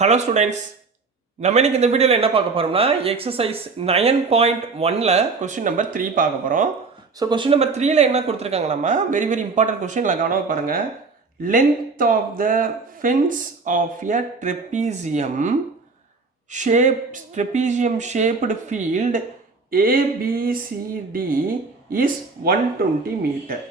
Hello students, நம்ம இன்னைக்கு இந்த வீடியோவில் என்ன பார்க்க போகிறோம்னா எக்ஸசைஸ் 9.1ல் கொஸ்டின் நம்பர் 3 பார்க்க போகிறோம். ஸோ கொஸ்டின் நம்பர் 3ல் என்ன கொடுத்துருக்காங்களாமா, வெரி வெரி இம்பார்ட்டன்ட் கொஸ்டின், நான் கவனமாக பாருங்கள். Length of the fence of a trapezium shaped field ABCD is 120 metre.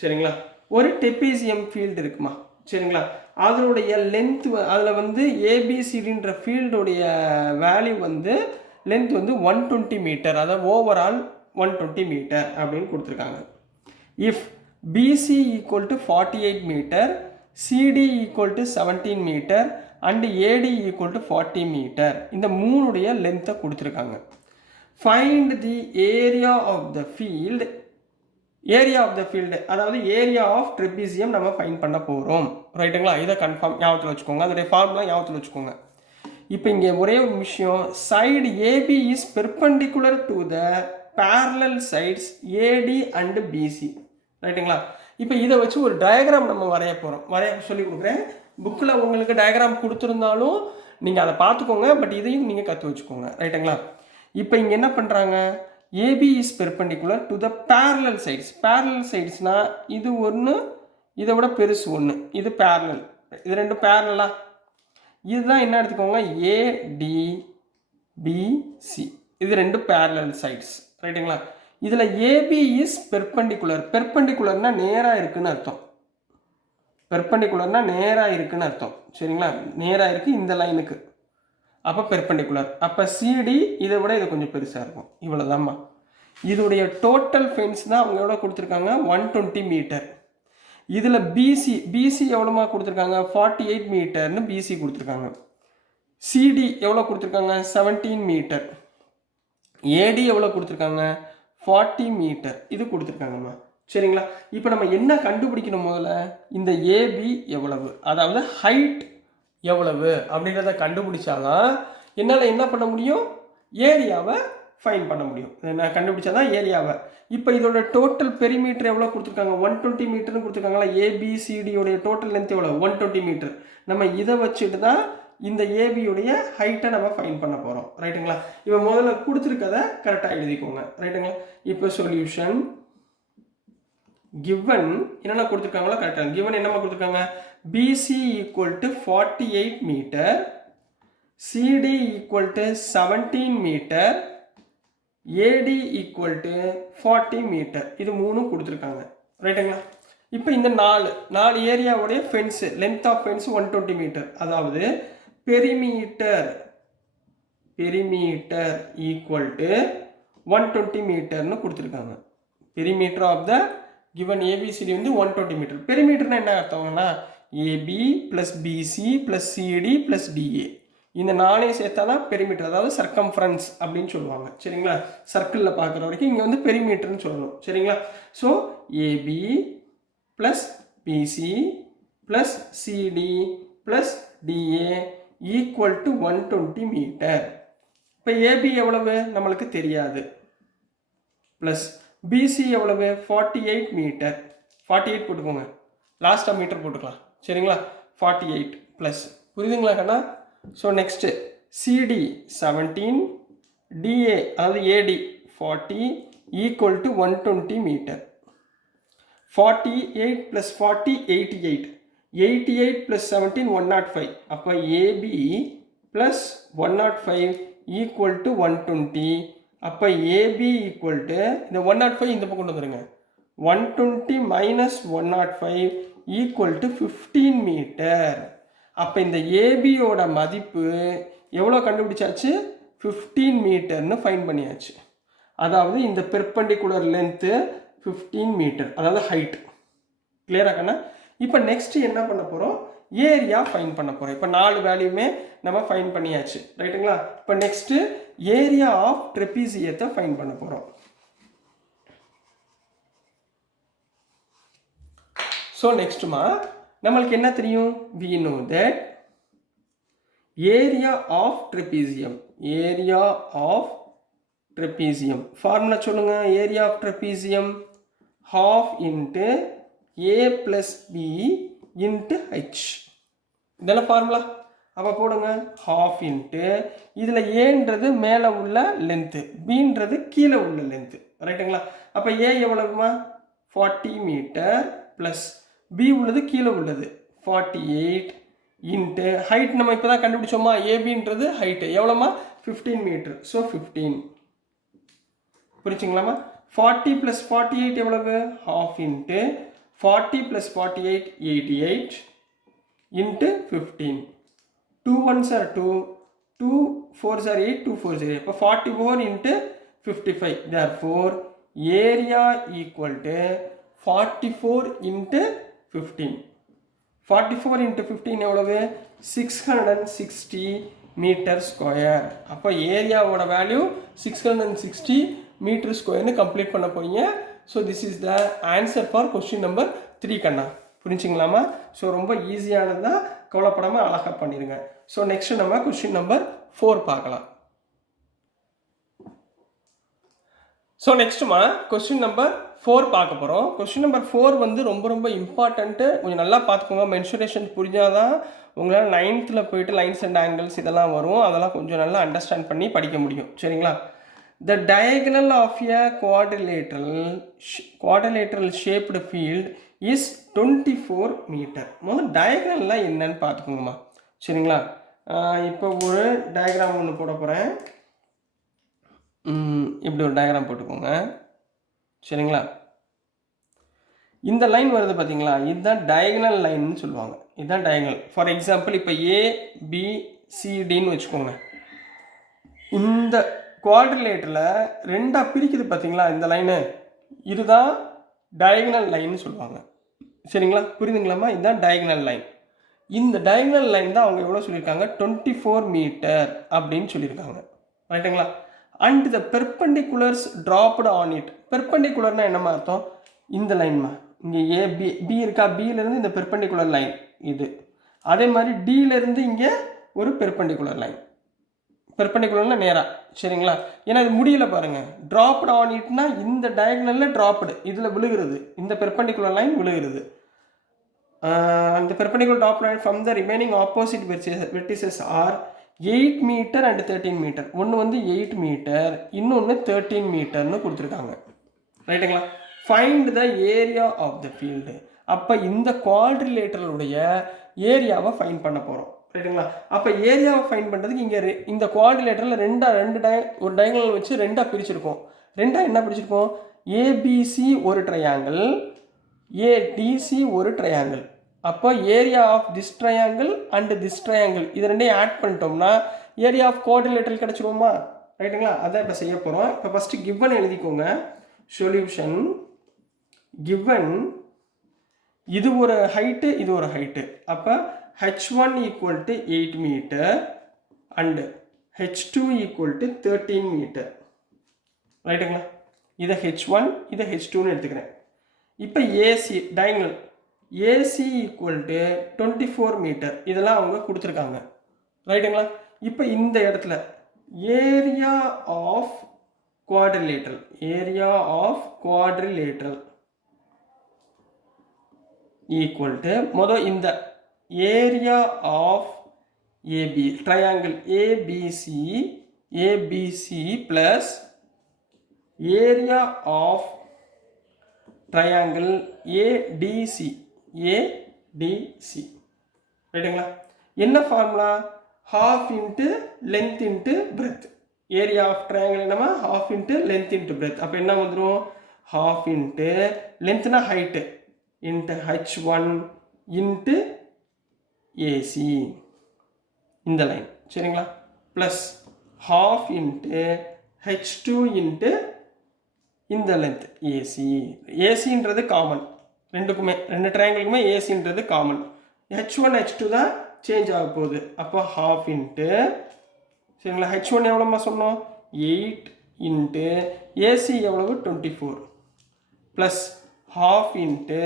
சரிங்களா, ஒரு ட்ரெப்பீசியம் ஃபீல்டு இருக்குமா, சரிங்களா, அதனுடைய லென்த் அதில் வந்து ஏபிசிடின்ற ஃபீல்டுடைய வேல்யூ வந்து லென்த் வந்து 120 மீட்டர், அதாவது ஓவரால் 120 மீட்டர் அப்படின்னு கொடுத்துருக்காங்க. If BC equal to 48 metre, CD equal to 17 metre and AD equal to 40 metre, இந்த மூணுடைய லென்த்தை கொடுத்துருக்காங்க. Find the area of the field, area of the field அதாவது ஏரியா ஆஃப் ட்ரெப்பீசியம் நம்ம ஃபைன் பண்ண போகிறோம். ரைட்டுங்களா, இதை கன்ஃபார்ம் ஞாபகத்தில் வச்சுக்கோங்க, அதோடைய ஃபார்முலா ஞாபகத்தில் வச்சுக்கோங்க. இப்போ இங்கே ஒரே ஒரு விஷயம், side AB is perpendicular to the parallel sides AD and BC. ரைட்டுங்களா, இப்போ இதை வச்சு ஒரு டயக்ராம் நம்ம வரைய போகிறோம். வரைய சொல்லி கொடுக்குறேன். புக்கில் உங்களுக்கு டயக்ராம் கொடுத்துருந்தாலும் நீங்கள் அதை பார்த்துக்கோங்க, பட் இதையும் நீங்கள் கற்று வச்சுக்கோங்க. ரைட்டுங்களா, இப்போ இங்கே என்ன பண்ணுறாங்க, AB is perpendicular to the parallel sides. Parallel sidesனா இது ஒன்று, இதை விட பெருசு ஒன்று, இது parallel, இது ரெண்டு parallel. இதுதான் என்ன எடுத்துக்கோங்க, ADBC, இது ரெண்டு parallel sides. ரைட்டுங்களா, இதில் AB is perpendicular. பெர்பெண்டிகுலர்னா நேராக இருக்குன்னு அர்த்தம். பெர்பெண்டிகுலர்னா நேராக இருக்குன்னு அர்த்தம். சரிங்களா, நேராக இருக்குது இந்த லைனுக்கு, அப்போ பெர்பெண்டிகுலர். அப்போ சிடி இதை விட இது கொஞ்சம் பெருசாக இருக்கும். இவ்வளோதாம்மா. இதோடைய டோட்டல் ஃபென்ஸ் தான் அவங்க எவ்வளோ கொடுத்துருக்காங்க, 120 மீட்டர். இதில் பிசி எவ்வளோமா கொடுத்துருக்காங்க, 48 மீட்டர்னு பிசி கொடுத்துருக்காங்க. சிடி எவ்வளோ கொடுத்துருக்காங்க, 17 மீட்டர். ஏடி எவ்வளோ கொடுத்துருக்காங்க, 40 மீட்டர், இது கொடுத்துருக்காங்கம்மா. சரிங்களா, இப்போ நம்ம என்ன கண்டுபிடிக்கணும், முதல்ல இந்த ஏபி எவ்வளவு, அதாவது ஹைட் எவ்வளவு அப்படின்றத கண்டுபிடிச்சாதான் என்னால் என்ன பண்ண முடியும், ஏரியாவை ஃபைன் பண்ண முடியும். நான் கண்டுபிடிச்சாதான் ஏரியாவை. இப்போ இதோட டோட்டல் பெரிமீட்டர் எவ்வளோ கொடுத்துருக்காங்க, 120 மீட்டர்னு கொடுத்துருக்காங்களா. ஏபிசிடியோடைய டோட்டல் லென்த் எவ்வளோ, 120 மீட்டர். நம்ம இதை வச்சுட்டு தான் இந்த ஏபியுடைய ஹைட்டை நம்ம ஃபைன் பண்ண போகிறோம். ரைட்டுங்களா, இப்போ முதல்ல கொடுத்துருக்கதை கரெக்டாக எழுதிக்கோங்க. ரைட்டுங்களா, இப்போ சொல்யூஷன் கிவன் என்னென்ன கொடுத்துருக்காங்களோ கரெக்டாக. கிவன் என்னமா கொடுத்துருக்காங்க, BC equal to 48 metre, CD equal to 17 metre, AD equal to 40 metre, இது மூணும் கொடுத்துருக்காங்க. ரைட்டுங்களா, இப்போ இந்த நாலு ஏரியாவுடைய fence length of fence 120 metre, அதாவது பெரிமீட்டர் ஈக்குவல் டு 120 மீட்டர்னு கொடுத்துருக்காங்க. Perimeter of the given ABCD வந்து 120 மீட்டர். பெரிமீட்டர்னா என்ன அர்த்தம்னா, AB plus BC plus CD plus DA, இந்த நாளையும் சேர்த்தாதான் பெரிமீட்டர், அதாவது சர்க்கம்ஃபரன்ஸ் அப்படின்னு சொல்லுவாங்க. சரிங்களா, சர்க்கிளில் பார்க்குற வரைக்கும் இங்கே வந்து பெரிமீட்டர்னு சொல்லணும். சரிங்களா, so AB plus BC plus CD plus DA equal to 120 metre. இப்போ ஏபி எவ்வளவு நம்மளுக்கு தெரியாது, ப்ளஸ் பிசி எவ்வளவு 48 மீட்டர், 48 போட்டுக்கோங்க, லாஸ்ட்டாக மீட்டர் போட்டுக்கலாம். சரிங்களா, 48 ப்ளஸ், புரியுதுங்களா கண்ணா. ஸோ நெக்ஸ்ட்டு சிடி 17, டிஏ அதாவது AD 40 equal to 120 metre. 48 plus 40 88, 88 plus 17 105, அப்போ ஏபி ப்ளஸ் 105 ஈக்குவல் டு 120. அப்போ ஏபி ஈக்குவல் டு இந்த 105 இந்த பக்கம் கொண்டு வந்துடுங்க, 120 மைனஸ் 105 ஈக்குவல் டு 15 மீட்டர். அப்போ இந்த ஏபியோட மதிப்பு எவ்வளோ கண்டுபிடிச்சாச்சு, 15 மீட்டர்னு ஃபைன் பண்ணியாச்சு. அதாவது இந்த பெர்பெண்டிகுலர் லென்த்து 15 மீட்டர், அதாவது ஹைட். கிளியரா கண்ணா. இப்போ நெக்ஸ்ட் என்ன பண்ண போகிறோம், ஏரியா ஃபைன் பண்ண போகிறோம். இப்போ 4 வேல்யூமே நம்ம ஃபைன் பண்ணியாச்சு. ரைட்டுங்களா, இப்போ நெக்ஸ்ட்டு ஏரியா ஆஃப் ட்ரெப்பீசியத்தை ஃபைன் பண்ண போகிறோம். ஸோ நெக்ஸ்ட்டுமா நம்மளுக்கு என்ன தெரியும், we know that area of trapezium formula சொல்லுங்க. Area of trapezium half into a plus b into h, இதெல்லாம் ஃபார்முலா. அப்போ போடுங்க ஹாஃப் இன்ட்டு இதில் ஏன்றது மேலே உள்ள லென்த்து, பின்றது கீழே உள்ள லென்த்து. ரைட்டுங்களா? அப்போ ஏ எவ்வளவுமா 40 மீட்டர் ப்ளஸ் பி உள்ளது கீழே உள்ளது 48 இன்ட்டு ஹைட் நம்ம இப்போ தான் கண்டுபிடிச்சோமா, ஏபின்றது ஹைட்டு எவ்வளோமா 15 மீட்டர். ஸோ 15 புரிச்சுங்களாமா? 40 + 48 எவ்வளவு half into 40 + 48 88 into 15. 2 1s are 2, 2 4s are 8, 2 4s are 8. இப்போ 44 into 55. Therefore area equal to 44 into 15. 44 into 15 எவ்வளவு 660 மீட்டர் ஸ்கொயர். அப்போ ஏரியாவோட வேல்யூ 660 மீட்டர் ஸ்கொயர்னு கம்ப்ளீட் பண்ண போறீங்க. So this is the answer for question number 3 கண்ணா. புரிஞ்சுங்களாமா? ஸோ ரொம்ப ஈஸியானது தான், கவலைப்படாமல் அழகாக பண்ணிடுங்க. ஸோ நெக்ஸ்ட் நம்ம கொஸ்டின் நம்பர் 4 பார்க்கலாம். ஸோ நெக்ஸ்ட்டுமா கொஸ்டின் நம்பர் 4 பார்க்க போகிறோம். கொஸ்டின் நம்பர் 4 வந்து ரொம்ப ரொம்ப இம்பார்ட்டண்ட்டு. கொஞ்சம் நல்லா பார்த்துக்கோங்க. மென்சுரேஷன் புரிஞ்சாதான் உங்களால் 9th போயிட்டு லைன்ஸ் அண்ட் ஆங்கிள்ஸ் இதெல்லாம் வரும். அதெல்லாம் கொஞ்சம் நல்லா அண்டர்ஸ்டாண்ட் பண்ணி படிக்க முடியும். சரிங்களா? The diagonal of a quadrilateral shaped field is 24 metre. முதல்ல டயக்ராம்லாம் என்னன்னு பார்த்துக்கோங்கம்மா. சரிங்களா? இப்போ ஒரு டயக்ராம் ஒன்று போட போகிறேன். இப்படி ஒரு டயக்ராம் போட்டுக்கோங்க. சரிங்களா? இந்த லைன் வருது பார்த்தீங்களா, இதுதான் டயகனல் லைன்னு சொல்லுவாங்க. இதுதான் டயகனல். ஃபார் எக்ஸாம்பிள் இப்போ ஏபிசிடின்னு வச்சுக்கோங்க. இந்த குவாட்ரிலேட்டரில் ரெண்டாக பிரிக்குது பார்த்தீங்களா இந்த லைனு, இதுதான் டயகனல் லைன்னு சொல்லுவாங்க. சரிங்களா? புரியுதுங்களாம்மா? இதுதான் டயகனல் லைன். இந்த டயகனல் லைன் தான் அவங்க எவ்வளோ சொல்லியிருக்காங்க 24 மீட்டர் அப்படின்னு சொல்லியிருக்காங்க. ரைட்டுங்களா? And the perpendiculars dropped on it. பெர்பெண்டிகுலர்னா என்னம்மா அர்த்தம்? இந்த லைன்மா, இங்கே பி இருக்கா, பியிலேருந்து இந்த பெர்பெண்டிகுலர் லைன் இது. அதே மாதிரி டியிலேருந்து இங்கே ஒரு பெர்பெண்டிகுலர் லைன். பெர்பெண்டிகுலர்னா நேராக. சரிங்களா? ஏன்னா இது முடியல பாருங்கள். ட்ராப்டு ஆன் இட்னா இந்த டயகனலில் ட்ராப்டு இதில் விழுகிறது, இந்த பெர்பெண்டிகுலர் லைன் விழுகிறது. அந்த perpendicular drop line from the remaining opposite vertices are 8 metre and 13 metre. ஒன்று வந்து 8 மீட்டர், இன்னொன்று 13 மீட்டர்னு கொடுத்துருக்காங்க. ரைட்டுங்களா? Find the area of the field. அப்போ இந்த குவாட்ரிலேட்டருடைய ஏரியாவை ஃபைண்ட் பண்ண போகிறோம். ரைட்டுங்களா? அப்போ ஏரியாவை ஃபைண்ட் பண்ணுறதுக்கு இங்கே இந்த குவாட்ரிலேட்டரில் ஒரு டயகனல் வச்சு ரெண்டாக பிரிச்சிருக்கோம். ரெண்டாக என்ன பிரிச்சிருக்கோம்? ஏபிசி ஒரு ட்ரையாங்கிள், ஏடிசி ஒரு ட்ரையாங்கிள். அப்போ area of this triangle and this triangle இது ரெண்டையும் ஆட் பண்ணிட்டோம்னா ஏரியா ஆஃப் குவாட்ரிலேட்டரல் கிடச்சிருவோமா? ரைட்டுங்களா? அதான் இப்போ செய்ய போகிறோம். இப்போ ஃபஸ்ட்டு கிவன் எழுதிக்கோங்க. சொல்யூஷன் கிவன், இது ஒரு ஹைட்டு, இது ஒரு ஹைட்டு. அப்போ h1 equal to 8 metre and h2 equal to 13 metre. ரைட்டுங்களா? இதை h1 இதை h2ன்னு எடுத்துக்கிறேன். இப்போ AC diagonal AC equal to 24 metre இதெல்லாம் அவங்க கொடுத்துருக்காங்க. ரைட்டுங்களா? இப்போ இந்த இடத்துல area of quadrilateral, area of quadrilateral equal to மொதல் இந்த area of AB triangle ABC plus area of triangle ADC. ரைட்டுங்களா? என்ன formula? Half into length into breadth. Area of triangle என்னமா half into length into breadth. அப்போ என்ன வந்துடும்? Half into லென்த்னா height into h1 into AC இந்த line. சரிங்களா? Plus half into h2 into இந்த லென்த் ஏசி. ஏசின்றது காமன், ரெண்டுக்குமே ரெண்டு ட்ரையாங்கிளுக்குமே ஏசின்றது காமன். h1 h2 தான் சேஞ்ச் ஆக போகுது. அப்போ ஹாஃப் இன்ட்டு, சரிங்களா, h1 எவ்வளோமா சொன்னோம் 8 இன்ட்டு ஏசி எவ்வளவு 24 ப்ளஸ் ஹாஃப் இன்ட்டு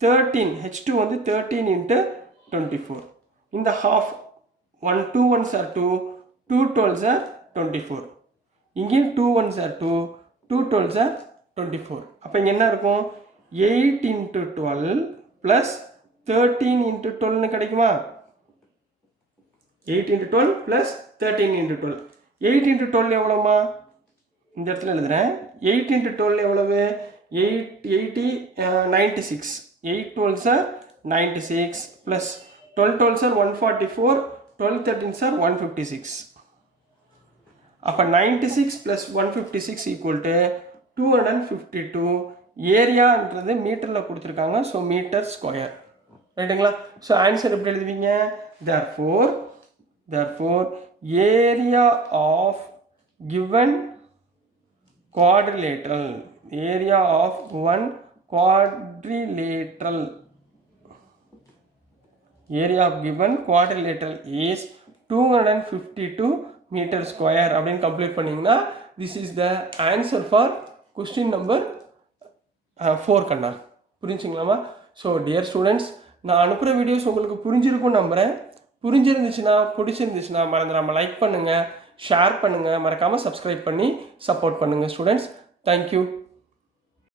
13, h2 வந்து 13 இன்ட்டு 24. இந்த half 2 1s are 2, 2 12s are 24. இங்கேயும் 2 1s are 2, 2 12s are 24. அப்போ இங்கே என்ன இருக்கும்? 8 இன்ட்டு 12 ப்ளஸ் 13 இன்ட்டு 12ன்னு கிடைக்குமா? 8 into 12 plus 13 into 12. 8 into 12 எவ்வளோமா? இந்த இடத்துல எழுதுகிறேன். 8 into 12 எவ்வளவு? 96. 8 12s are 96 plus 12 12s are 144, 12 13s are 156. அப்போ 96 plus 156 equal to 252. ஏரியான்றது மீட்டரில் கொடுத்துருக்காங்க. ஸோ மீட்டர் ஸ்கொயர், ரைட்டுங்களா? ஸோ ஆன்சர் எப்படி எழுதுவீங்க? therefore area of given quadrilateral is 252 meter square அப்படின்னு கம்ப்ளீட் பண்ணிங்கன்னா this is the answer for question number 4 கண்ணா. புரிஞ்சுங்களாமா? ஸோ டியர் ஸ்டூடெண்ட்ஸ், நான் அனுப்புகிற வீடியோஸ் உங்களுக்கு புரிஞ்சிருக்கும்னு நம்புகிறேன். பிடிச்சிருந்துச்சுன்னா மறந்துடாமல் லைக் பண்ணுங்கள், ஷேர் பண்ணுங்கள், மறக்காமல் சப்ஸ்கிரைப் பண்ணி சப்போர்ட் பண்ணுங்கள் ஸ்டூடெண்ட்ஸ். தேங்க்யூ.